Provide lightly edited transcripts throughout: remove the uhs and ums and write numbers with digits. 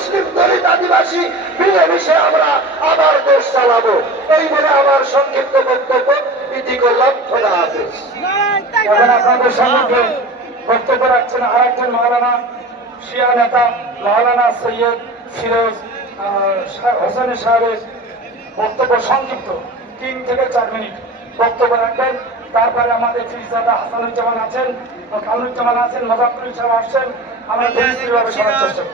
মুসলিম দলিত আদিবাসী মিলেমিশে আমরা আবার দেশ চালাবো। এই বলে আমার সংক্ষিপ্ত বক্তব্য ইতি করলাম। খোদা হাফেজ। এখন আপনাদের সামনে বক্তব্য রাখছেন আরেকজন মাওলানা শিয়া নেতা মাওলানা সৈয়দ ফিরোজ হোসেন সাহেবের বক্তব্য সংক্ষিপ্ত 3 থেকে 4 মিনিট বক্তব্য রাখবেন। তারপরে আমাদের ফিরজাদা হাসানুজ্জামান আছেন, কামরুজ্জামান আছেন, মোজাফফরুল সাহেব আসছেন। আমরা ধীরে শোনার চেষ্টা করব।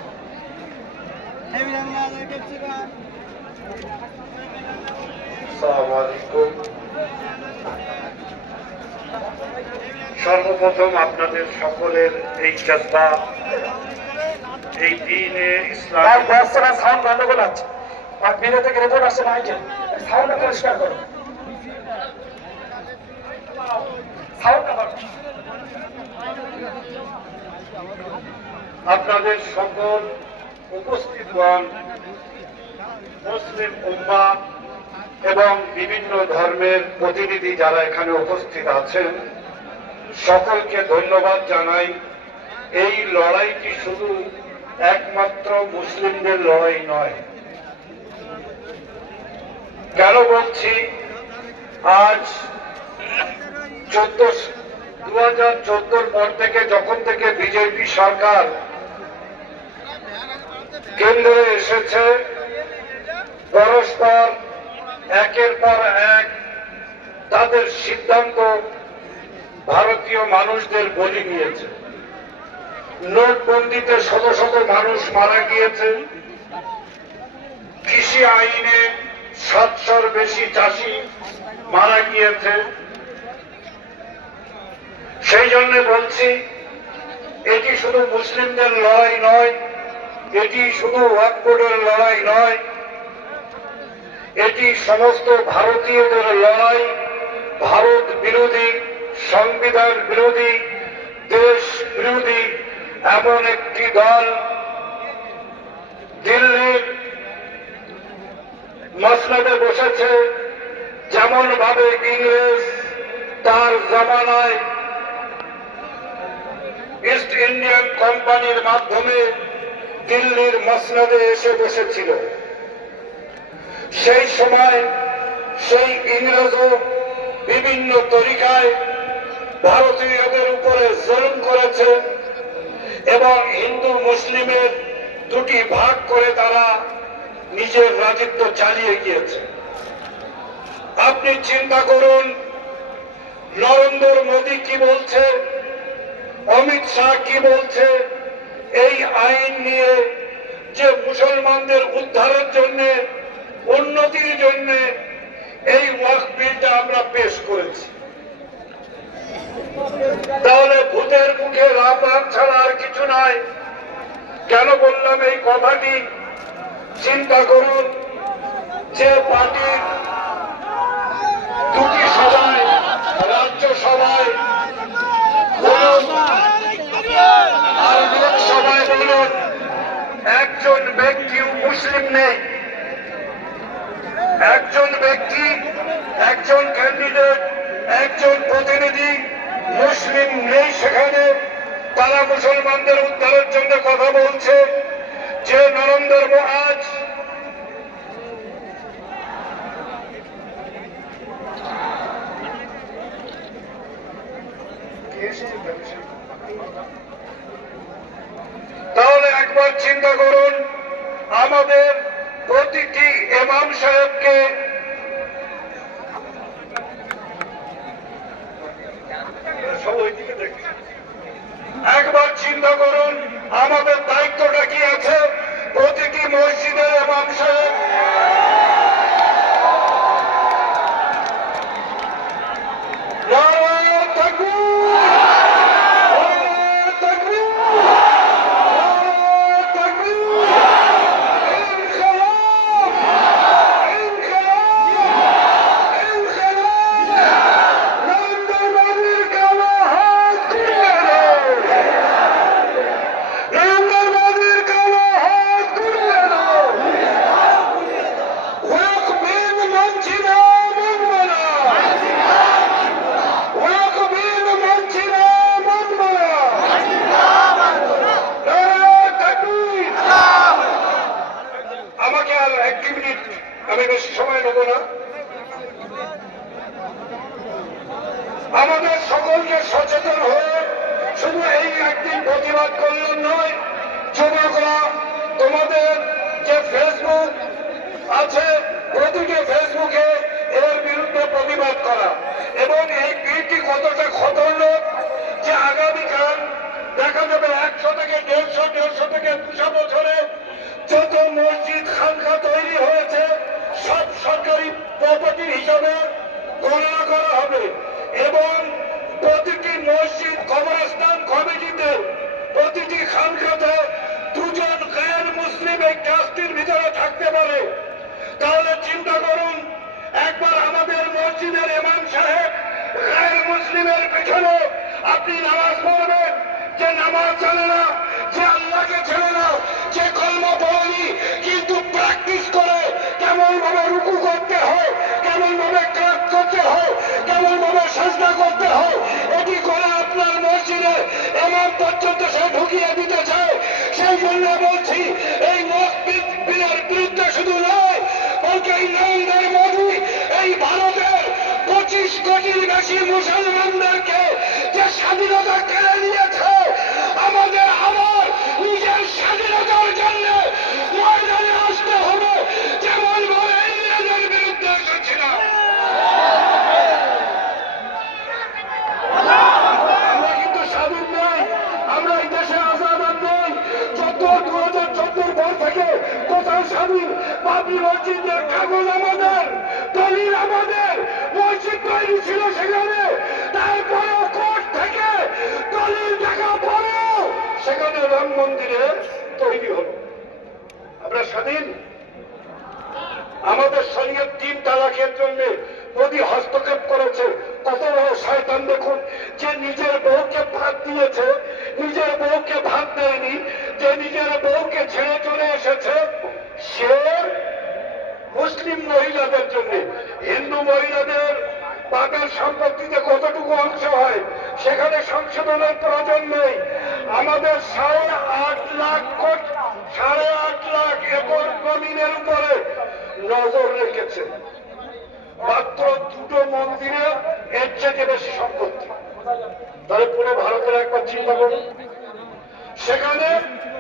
আসসালামু আলাইকুম। সর্বপ্রথম আপনাদের সকলের এই জজ্বা, এই দ্বীনে ইসলাম সাউন্ড গন্ডগোল আছে, বিরো থেকে রিপোর্ট আসছে মাইকে, সাউন্ড পরিষ্কার করো, আপনাদের সকল উপস্থিতগণ, মুসলিম উম্মাহ এবং বিভিন্ন ধর্মের প্রতিনিধি যারা এখানে উপস্থিত আছেন, সকলকে ধন্যবাদ জানাই। এই লড়াইটি শুধু একমাত্র মুসলিমদের লড়াই নয়। কেন বলছি? আজ 2014 পর থেকে, যখন থেকে বিজেপি সরকার কেন্দ্রে এসেছে, পরস্পর একের পর এক তাদের সিদ্ধান্ত ভারতীয় মানুষদের বলি নিয়েছে। নোটবন্দিতে শত শত মানুষ মারা গিয়েছে, কৃষি আইনে 700-র বেশি চাষি মারা গিয়েছে। সেই জন্য বলছি, এটি শুধু মুসলিমদের লড়াই নয়, এটি শুধু ওয়াকফ বোর্ডের লড়াই নয়, এটি সমস্ত ভারতীয়দের লড়াই। ভারত বিরোধী, সংবিধান বিরোধী, দেশ বিরোধী এমন একটি দল দিল্লির মসনদে বসেছে, যেমন ভাবে ইংরেজ তার জামানায় ইস্ট ইন্ডিয়ান কোম্পানির মাধ্যমে দিল্লির মসনদে এসে বসেছিল। সেই সময় সেই ইংরেজও বিভিন্ন তরিকায় ভারতীয়দের উপরে জুলুম করেছে এবং হিন্দু মুসলিমের দুটি ভাগ করে তারা নিজের রাজত্ব চালিয়ে গিয়েছে। আপনি চিন্তা করুন, নরেন্দ্র মোদী কি বলছে, অমিত শাহ কি বলছে এই আইন নিয়ে, যে মুসলমানদের উদ্ধারের জন্য, উন্নতির জন্য এই ওয়াকফ বিলটা আমরা পেশ করেছি। তাহলে ভূতের মুখে রাপাত ছাড়া আর কিছু নয়। কেন বললাম এই কথাটি? চিন্তা করুন, যে পার্টির দুটি সভায়, রাজ্যসভায় আর লোকসভায় বলুন, একজন ব্যক্তিও মুসলিম নেই। একজন ব্যক্তি, একজন ক্যান্ডিডেট, একজন প্রতিনিধি মুসলিম নেই সেখানে। তারা মুসলমানদের উদ্ধারের জন্য কথা বলছে। যে নরেন্দ্র আজ তাহলে একবার চিন্তা করুন, আমাদের প্রতিটি ইমাম সাহেবকে একবার চিন্তা করুন, আমাদের দায়িত্বটা কি আছে? প্রতিটি মসজিদের ইমাম সাহেব No! আমি বেশি সময় নেব না। আমাদের সকলকে সচেতন হয়ে শুধু এই একদিন প্রতিবাদ করলেন নয়, যুবকরা তোমাদের যে ফেসবুক আছে প্রতিটি ফেসবুকে এর বিরুদ্ধে প্রতিবাদ করা, এবং এই বিলটি কতটা খতরনাক যে আগামীকাল দেখা যাবে 100 থেকে 150 থেকে 200 বছরে যত মসজিদ খানকা তৈরি হয়েছে সব সরকারি প্রপার্টি হিসাবে গণনা করা হবে, এবং প্রতিটি মসজিদ কবরস্থান কমিটিতে প্রতিটি খানকাতে 2 জন গায়ের মুসলিম এই ট্রাস্টির ভিতরে থাকতে পারে। তাহলে চিন্তা করুন, একবার আমাদের মসজিদের ইমাম সাহেব গায়ের মুসলিমের পেছনে আপনি নামাজ পড়বেন, যে নামাজ জানে না, যে আল্লাহকে ছেড়ে না, যে কলমা পড়েনি কিন্তু প্র্যাকটিস করে কেমন ভাবে রুকু করতে হয়, কেমন ভাবে কাজ করতে হয়, কেমন ভাবে সাজদা করতে হয়, এটি করে আপনার মসজিদে ইমাম পর্যন্ত সে ঢুকিয়ে দিতে চায়। সেই জন্য বলছি এই মসজিদের বিরুদ্ধে শুধু নয়, বলতে এই নরেন্দ্র মোদী এই ভারতের 25 কোটির বেশি মুসলমানদেরকে যে স্বাধীনতা কেড়ে নিয়েছে, আমাদের আবার নিজের স্বাধীনতার জন্য ময়দানে আসতে হবে, যেমন ভাবে ইংরেজের বিরুদ্ধে এসেছিলাম। আমরা কিন্তু স্বাধীন নই, আমরা এই দেশে আজাদ নই। 2014 পর থেকে কোথাও স্বাধীন? বাবরি মসজিদের কাগজ আমাদের, দলিল আমাদের, মসজিদ তৈরি ছিল সেখানে, তারপরেও কোর্ট থেকে দলিল টাকা পরেও সেখানে রাম মন্দিরে তৈরি হল। আমরা স্বাধীন? আমাদের সঙ্গে 3 তালাকের জন্য মোদী হস্তক্ষেপ করেছে। কত বড় শয়তান দেখুন, যে নিজের বউকে ভাত দিয়েছে, নিজের বউকে ভাত দেয়নি, যে নিজের বউকে ছেড়ে চলে এসেছে, সে মুসলিম মহিলাদের জন্য, হিন্দু মহিলাদের বাপের সম্পত্তিতে কতটুকু অংশ হয় সেখানে সংশোধনের প্রয়োজন নেই। আমাদের 8.5 লাখ একর জমিনের উপরে নজর রেখেছে। মাত্র 2টো মন্দিরে এর চেয়ে বেশি সম্পত্তি। তাহলে পুরো ভারতের একবার চিন্তা করুন, সেখানে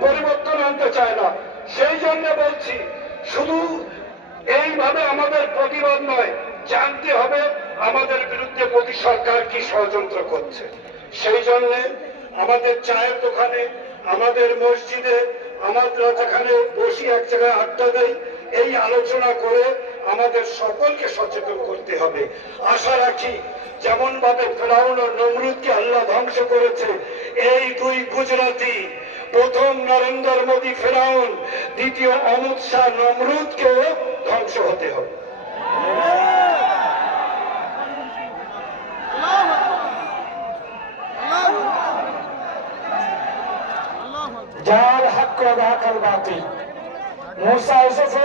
পরিবর্তন আনতে চায় না। সেই জন্য বলছি, শুধু এইভাবে আমাদের প্রতিবাদ নয়, জানতে হবে আমাদের বিরুদ্ধে মোদী সরকার কি ষড়যন্ত্র করছে। সেই জন্য আমাদের চায়ের দোকানে, আমাদের মসজিদে, আমরা যেখানে বসি এক জায়গায় আড্ডা দেই, এই আলোচনা করে আমাদের সকলকে সচেতন করতে হবে। আশা রাখি যেমন ভাবে ফেরাউন ও নমরুদকে আল্লাহ ধ্বংস করেছে, এই 2 গুজরাটি, প্রথম নরেন্দ্র মোদী ফেরাউন, দ্বিতীয় অমিত শাহ নমরুদকেও ধ্বংস হতে হবে। যার হক রাখাল বাতিল, মুসা এসেছে,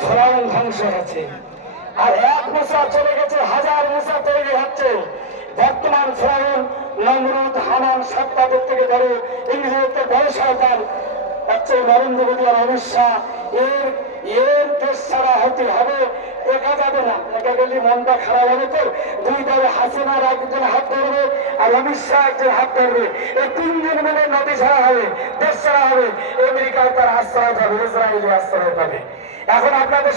ফেরাউন ধ্বংস হয়েছে, আর 1 মুসা চলে গেছে, 1000 মুসা তৈরি হচ্ছে। বর্তমান ফেরাউন, নমরুদ, হামান, সাত্তাদের থেকে ধরে ইংরেজদের বড় সরকার হচ্ছে নরেন্দ্র মোদী আর অমিত শাহ। এর দেশ ছাড়া হতে হবে, একা যাবে না। একা গেলে মনটা খারাপ হবে। তো 2 দলে হাসিনার একজন হাত ধরবে আর অমিত শাহ একজন হাত ধরবে, এই 3 জন মিলে নদী ছাড়া হবে, দেশ ছাড়া হবে। আমেরিকায় তার আশ্রয় পাবে, ইসরায়েলি আশ্রয় পাবে। এখন আপনাদের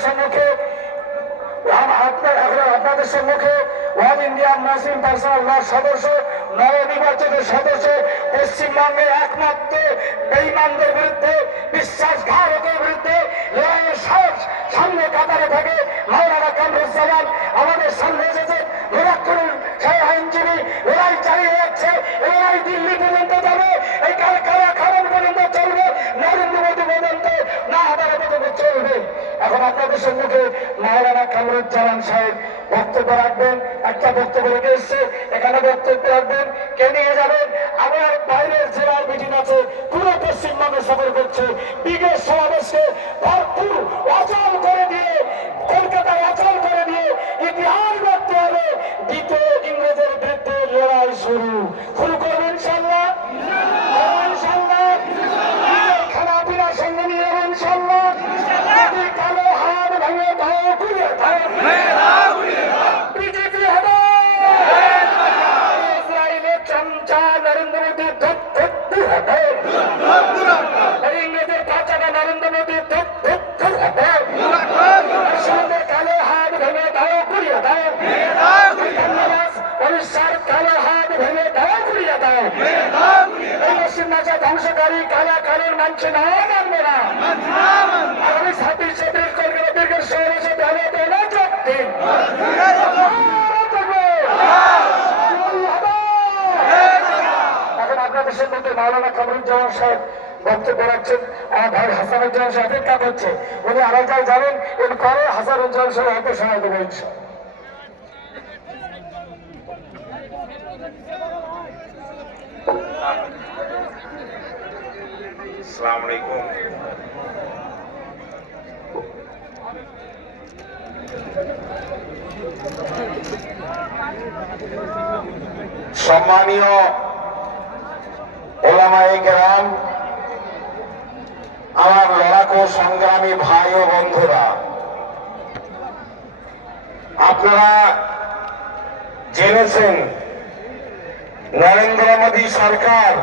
সম্মুখে অল ইন্ডিয়া মুসলিম পার্সোনাল ল সদস্য, নবনির্বাচিত সদস্য, পশ্চিমবঙ্গের একমাত্র বেঈমানদের বিরুদ্ধে, বিশ্বাসঘাতকের বিরুদ্ধে লড়াইয়ের সাহস সামনে কাতারে থাকে মাওলানা কামরুজ্জামান আমাদের সামনে এসেছে। লড়াই করুন, সেই আইনজীবী লড়াই চালিয়ে যাচ্ছে, লড়াই দিল্লি পর্যন্ত যাবে, এই কারখানা খারাপ পর্যন্ত চলবে, নরেন্দ্র মোদী পর্যন্ত না আদালত পর্যন্ত চলবে। এখন আপনাদের সম্মুখে মাওলানা কামরুজ্জামান সাহেব বক্তব্য রাখবেন। একটা বক্তব্য রেখে এসছে, এখানে বক্তব্য রাখবেন। কে নিয়ে যাবেন? আমার বাইরের জেলার মিটিং আছে, পুরো পশ্চিমবঙ্গে সফর করছে, বিগের সমাবেশকে ভরপুর অচল করে দিয়ে, কলকাতায় অচল করে দিয়ে ইতিহাস করতে হবে। দ্বিতীয় ইংরেজের বিরুদ্ধে লড়াই শুরু করবেন ইনশাল্লাহ, ইনশাল্লাহ। খানা পিনার সঙ্গে নিয়ে ইনশাল্লাহ, কালো হাত ভেঙে জারি কালা কানুন মানছে না, মানবে না। আগামী 26 এপ্রিল কলকাতা ব্রিগেড সমাবেশে ব্যালট এনে যোগ দিন। এখন আপনাদের সম্মুখে মাওলানা কামরুজ্জামান সাহেব বক্তব্য রাখছেন। আমার ভাই হাসানুজ্জামান সাহেব অপেক্ষা করছে, উনি আরেকটাই জানেন, এরপরে হাসানুজ্জামান সাহেব অল্প সময় দেবো ইনশাআল্লাহ। আসসালামু আলাইকুম। সম্মানীয় ওলামায়ে কেরাম, আমার লড়াকু সংগ্রামী ভাই ও বন্ধুরা, আপনারা জেনেছেন নরেন্দ্র মোদী সরকার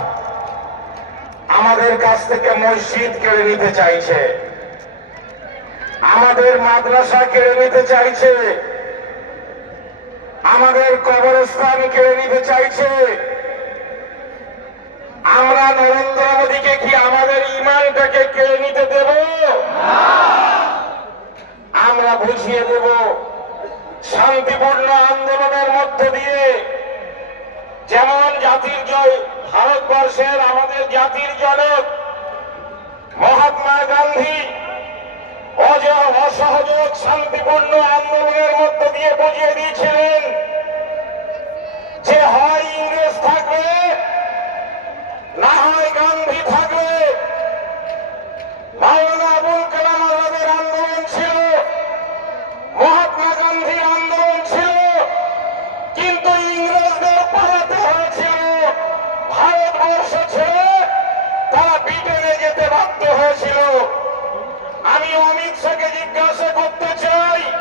আমাদের কাছ থেকে মসজিদ কেড়ে নিতে চাইছে, আমাদের মাদ্রাসা কেড়ে নিতে চাইছে, আমাদের কবরস্থান কেড়ে নিতে চাইছে। আমরা নরেন্দ্র মোদীকে কি আমাদের ইমানটাকে কেড়ে নিতে দেব? আমরা বুঝিয়ে দেব শান্তিপূর্ণ আন্দোলনের মধ্য দিয়ে, যেমন জাতির জয় ভারতবর্ষের আমাদের জাতির জনক মহাত্মা গান্ধী অসহযোগ শান্তিপূর্ণ আন্দোলনের মধ্য দিয়ে বুঝিয়ে দিয়েছিলেন যে হয় ইংরেজ থাকবে, না হয় গান্ধী থাকবে। মাওলানা আবুল কালাম আজাদের আন্দোলন ছিল, মহাত্মা গান্ধীর আন্দোলন ছিল, কিন্তু ইংরেজদের পালাতে হয়েছিল, ভারতবর্ষ ছেড়ে তারা ব্রিটেনে যেতে বাধ্য হয়েছিল। আমি अमित शाह के जिज्ञासा करते चाहिए,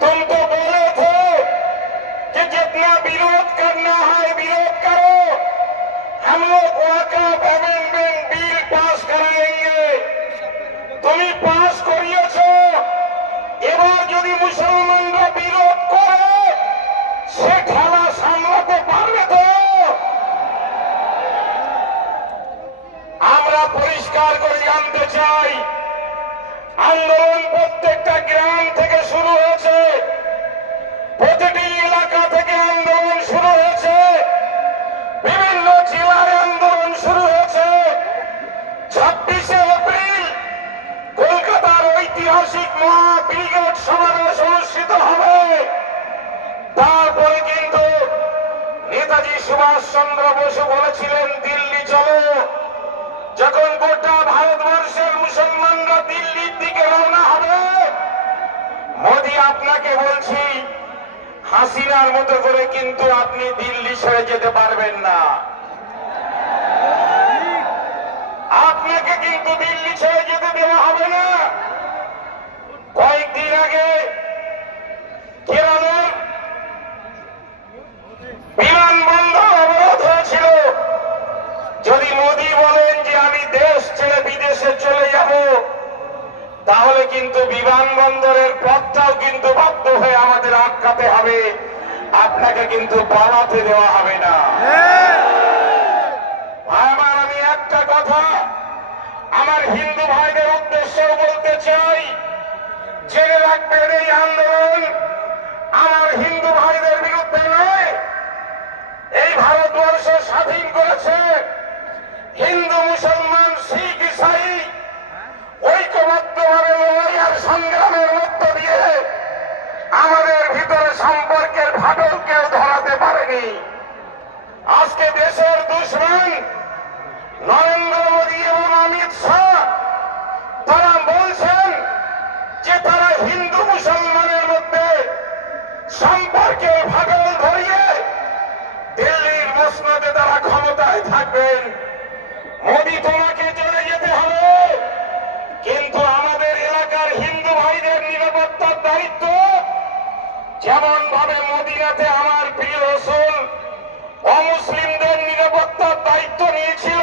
तुम तो बोले थे कि जितना विरोध करना है विरोध करो, हम लोग वाका अमेंडमेंट बिल पास कराएंगे। तुम ही पास करिएছো, এবার যদি মুসলমানরা বিরোধ করে সে খেলা সামলাতে পারবে তো? আমরা পরিষ্কার করে জানতে চাই, আন্দোলন প্রত্যেকটা গ্রাম থেকে শুরু হয়েছে, প্রতিটি এলাকা থেকে আন্দোলন শুরু হয়েছে, বিভিন্ন জেলায় আন্দোলন শুরু হয়েছে। 26শে এপ্রিল কলকাতার ঐতিহাসিক মহা ব্রিগেড সমাবেশ অনুষ্ঠিত হবে। তারপরে কিন্তু নেতাজি সুভাষ চন্দ্র বসু বলেছিলেন দিল্লি চলো। যখন গোটা ভারতবর্ষের মুসলমানরা দিল্লির দিকে রওনা হবে, মোদী আপনাকে বলছি, হাসিনার মতো করে কিন্তু আপনি দিল্লি ছেড়ে যেতে পারবেন না। আপনাকে কিন্তু দিল্লি ছেড়ে যেতে দেওয়া হবে না। কয়েকদিন আগে কেরলের বিমানবন্দর অবরোধ হয়েছিল। যদি মোদী বলেন যে আমি দেশ ছেড়ে বিদেশে চলে যাব, তাহলে কিন্তু বিমানবন্দরের পথটাও কিন্তু বাধ্য হয়ে আমাদের আটকাতে হবে, আপনাকে কিন্তু পালাতে দেওয়া হবে না। আমার আমি একটা কথা আমার হিন্দু ভাইদের উদ্দেশ্যেও বলতে চাই, জেনে রাখবেন এই আন্দোলন আমার হিন্দু ভাইদের বিরুদ্ধে নয়। এই ভারতবর্ষ স্বাধীন করেছে হিন্দু মুসলমান শিখ ইসাই ঐক্যবদ্ধভাবে লড়াই আর সংগ্রামের মধ্য দিয়ে আমাদের ভিতরে সম্পর্কের ফাটল কেউ ধরাতে পারেনি। আজকে দেশের দুশমন নরেন্দ্র মোদী এবং অমিত শাহ তারা বলছেন যে তারা হিন্দু মুসলমানের মধ্যে সম্পর্কের ফাটল ধরিয়ে দিল্লির মসনদে তারা ক্ষমতায় থাকবেন। মোদী তোমাকে চলে যেতে হবে, কিন্তু আমাদের এলাকার হিন্দু ভাইদের নিরাপত্তার দায়িত্ব যেমন ভাবে মদিনাতে আমার প্রিয় রাসূল অমুসলিমদের নিরাপত্তার দায়িত্ব নিয়েছিল,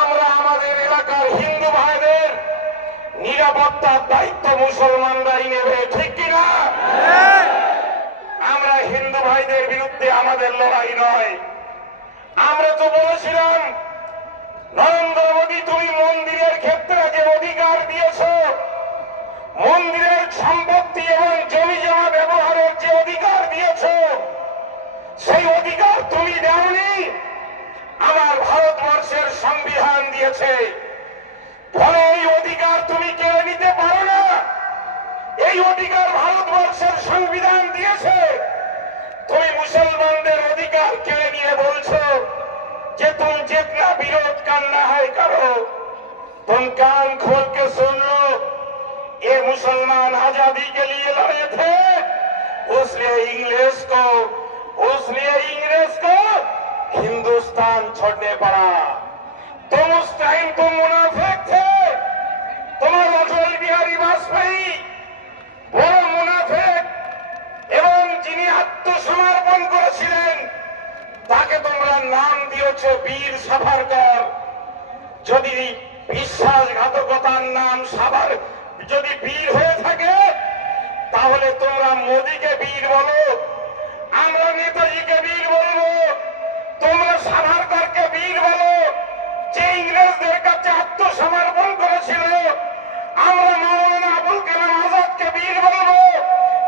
আমরা আমাদের এলাকার হিন্দু ভাইদের নিরাপত্তার দায়িত্ব মুসলমানরাই নেবে, ঠিক কিনা? আমরা হিন্দু ভাইদের বিরুদ্ধে আমাদের লড়াই নয়। আমরা তো বলেছিলাম নরেন্দ্র মোদী, তুমি মন্দিরের ক্ষেত্রে যে অধিকার দিয়েছ, মন্দিরের সম্পত্তি এবং জমি জমা ব্যবহারের যে অধিকার দিয়েছ, সেই অধিকার তুমি দেওনি, আমার ভারতবর্ষের সংবিধান দিয়েছে। ফলে এই অধিকার তুমি কেড়ে নিতে পারো না। এই অধিকার ভারতবর্ষের সংবিধান দিয়েছে। তুমি মুসলমানদের অধিকার কেড়ে নিয়ে বলছো যে तुम जितना विरोध करना है करो। तुम कान खोल के सुन लो, ये मुसलमान आजादी के लिए लड़े थे, उसलिए इंग्लिश को हिंदुस्तान छोड़ने पड़ा। तुम उस टाइम तुम मुनाफिक थे। তোমার অটল বিহারী বাজপেয়ী বড় মুনাফিক, এবং যিনি আত্মসমর্পণ করেছিলেন তাকে তোমরা নাম দিয়েছ বীর সাভারকর। যদি বিশ্বাসঘাতকতার নাম সাভার যদি বীর হয়ে থাকে, তাহলে তোমরা মোদীকে বীর বলো, আমরা নেতাজিকে বীর বলবো, তোমরা সাভারকরকে বীর বলো, যে ইংরেজদের কাছে আত্মসমর্পণ করেছিল। আমরা মাওলানা আবুল কালাম আজাদকে বীর বলবো,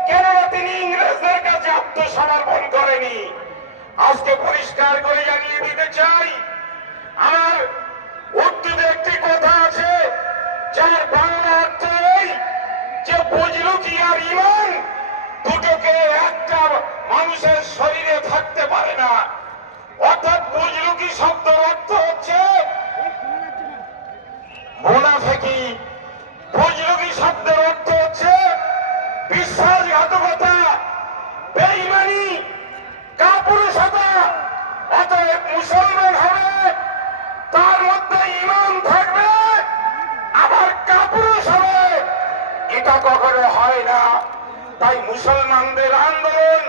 কেননা তিনি ইংরেজদের কাছে আত্মসমর্পণ করেনি। আজকে পরিষ্কার করে জানিয়ে দিতে চাই, আমার উর্দুতে একটি কথা আছে, যার বাংলা অর্থ এই যে বুঝলু কি আর ইমান দুটোকে একটা মানুষের শরীরে থাকতে পারে না। অর্থাৎ বুঝলু কি শব্দের অর্থ হচ্ছে মুনাফিকি, বুঝলু কি শব্দের অর্থ হচ্ছে বিশ্বাসঘাতকতা, বেঈমানি, কাপুরুষতা। অতএব মুসলমান হবে, তার মধ্যে ঈমান থাকবে, আবার কাপুরুষ হবে, এটা কখনো হয় না। তাই মুসলমানদের আন্দোলন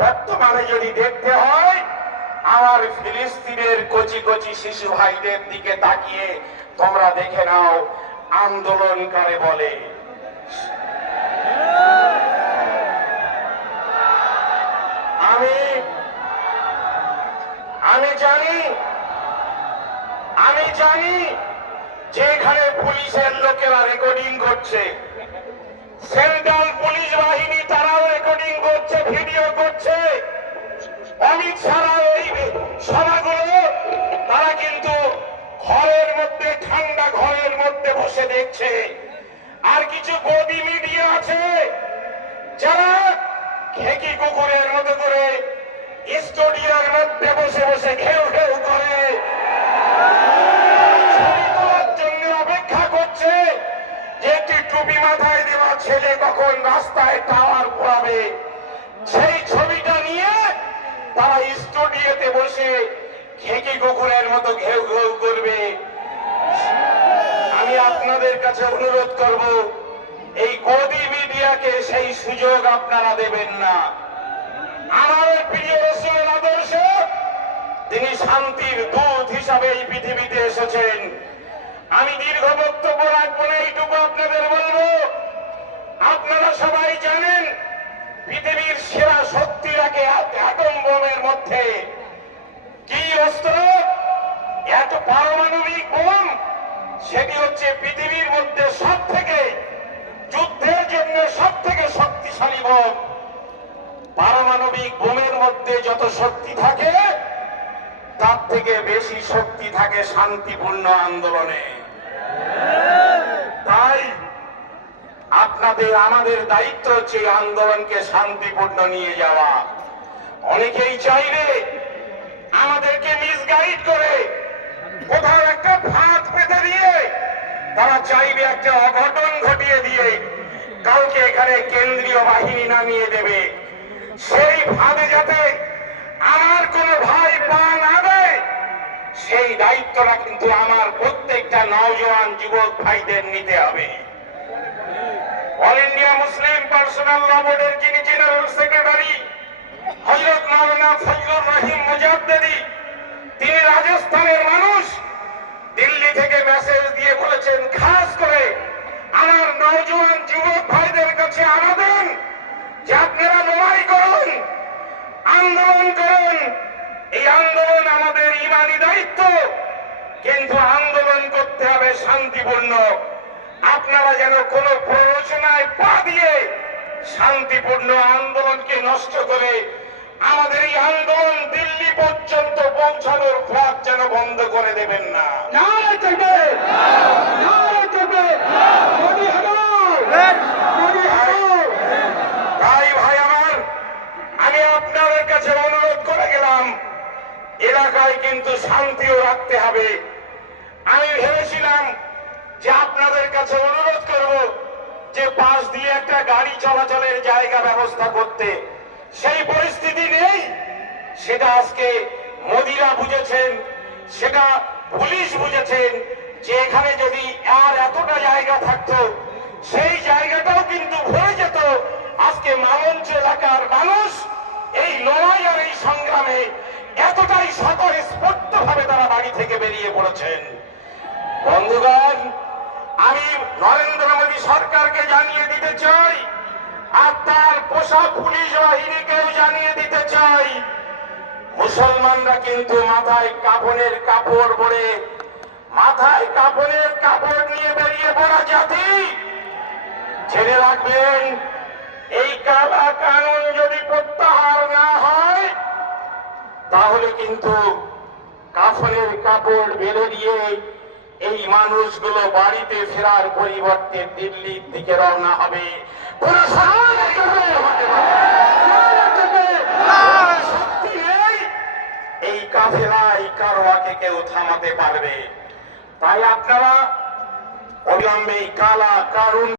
বর্তমানে যদি দেখতে হয়, আমার ফিলিস্তিনের কচি কচি শিশু ভাইদের দিকে তাকিয়ে তোমরা দেখে নাও আন্দোলন কারে বলে। আমি জানি যে এখানে পুলিশের লোকেরা রেকর্ডিং করছে, সেন্ট্রাল পুলিশ বাহিনী তারাও রেকর্ডিং করছে, ভিডিও করছে। অমিত শাহ এই সভাগুলো তারা কিন্তু ঘরের মধ্যে, ঠান্ডা ঘরের মধ্যে বসে দেখছে। আর কিছু গদি মিডিয়া আছে যারা খেকি কুকুরের মতো করে স্টুডিওর মধ্যে বসে বসে ঘেউ ঘেউ করে ছবি তোলার জন্য অপেক্ষা করছে যে একটি টুপি মাথায় দেওয়া ছেলে কখন রাস্তায় টাওয়ার পড়াবে। সেই ছবিটা নিয়ে তারা স্টুডিওতে বসে খেকি কুকুরের মতো ঘেউ ঘেউ করবে। আমি আপনাদের কাছে অনুরোধ করব, এই গদি মিডিয়াকে সেই সুযোগ আপনারা দেবেন না। আমার প্রিয় রাসূলের আদর্শ, তিনি শান্তির দূত হিসাবে এই পৃথিবীতে এসেছেন। আমি দীর্ঘ বক্তব্য রাখবো না, এইটুকু আপনাদের বলবো, আপনারা সবাই জানেন পৃথিবীর সেরা শক্তি রাখে অ্যাটম বোমের মধ্যে। কি অস্ত্র? এত পারমাণবিক বোম। সেটি হচ্ছে পৃথিবীর মধ্যে সব থেকে, যুদ্ধের জন্য সব থেকে শক্তিশালী বোম। পারমাণবিক বোমের মধ্যে যত শক্তি থাকে, তার থেকে বেশি শক্তি থাকে শান্তিপূর্ণ আন্দোলনে। তাই আমাদের দায়িত্ব হচ্ছে এই আন্দোলনকে শান্তিপূর্ণ নিয়ে যাওয়া। অনেকেই চাইবে আমাদেরকে মিসগাইড করে কোথাও একটা ফাঁদ পেতে দিয়ে, তারা চাইবে একটা অঘটন ঘটিয়ে দিয়ে কাউকে এখানে কেন্দ্রীয় বাহিনী নামিয়ে দেবে। সেই ফাঁদে যাতে আমার কোন ভাই পা না দেয়, সেই দায়িত্বটা কিন্তু আমার প্রত্যেকটা নওজোয়ান যুবক ভাইদের নিতে হবে। অল ইন্ডিয়া মুসলিম পার্সোনাল ল বোর্ডের যিনি জেনারেল সেক্রেটারি হযরত মাওলানা ফজলুর রহিম মুজাদ্দেদি, তিনি রাজস্থানের মানুষ, দিল্লি থেকে মেসেজ দিয়ে বলেছেন, খাস করে আমার নওজোয়ান যুবক ভাইদের কাছে আবেদন যে আপনারা লড়াই করুন, আন্দোলন করুন। এই আন্দোলন আমাদের ইমানি দায়িত্ব, কিন্তু আন্দোলন করতে হবে শান্তিপূর্ণ। আপনারা যেন কোনো প্ররোচনায় পা দিয়ে শান্তিপূর্ণ আন্দোলনকে নষ্ট করে আমাদের এই আন্দোলন দিল্লি পর্যন্ত পৌঁছানোর পথ যেন বন্ধ করে দেবেন না। নারায় তাকবীর! নারায় তাকবীর! মোদি হটাও! মোদি হটাও! তাই ভাই আমার, আমি আপনাদের কাছে অনুরোধ করে গেলাম, এলাকায় কিন্তু শান্তিও রাখতে হবে। আমি ভেবেছিলাম যে আপনাদের কাছে অনুরোধ করব যে পাশ দিয়ে একটা গাড়ি চলাচলের জায়গা ব্যবস্থা করতে, সেই পরিস্থিতি নেই। সেটা আজকে মোদিরা বুঝেছেন, সেটা পুলিশ বুঝেছেন যে এখানে যদি আর এতটা জায়গা থাকতো সেই জায়গাটাও কিন্তু ভরে যেত। আজকে মালঞ্চ এলাকার মানুষ এই লড়াই আর এই সংগ্রামে এতটাই স্বতঃস্ফূর্ত ভাবে তারা বাড়ি থেকে বেরিয়ে পড়েছেন। বন্ধুগণ, আমি নরেন্দ্র মোদী সরকারকে জানিয়ে দিতে চাই, আর তার পোশাক পুলিশ বাহিনীকেও জানিয়ে দিতে চাই, মুসলমানরা কিন্তু মাথায় কাফনের কাপড় পরে, মাথায় কাফনের কাপড় নিয়ে বেরিয়ে পড়া জাতি। জেনে রাখবেন, এই কালা কানুন যদি প্রত্যাহার না হয় তাহলে কিন্তু কাফনের কাপড় বেঁধে দিয়ে এই মানুষগুলো বাড়িতে ফেরার পরিবর্তে দিল্লির দিকে রওনা হবে। কোনো শক্তি নেই এই কাফেলা, এই কারওয়াকে কেউ থামাতে পারবে। তাই আপনারা অবিলম্বে এই কালা কারুন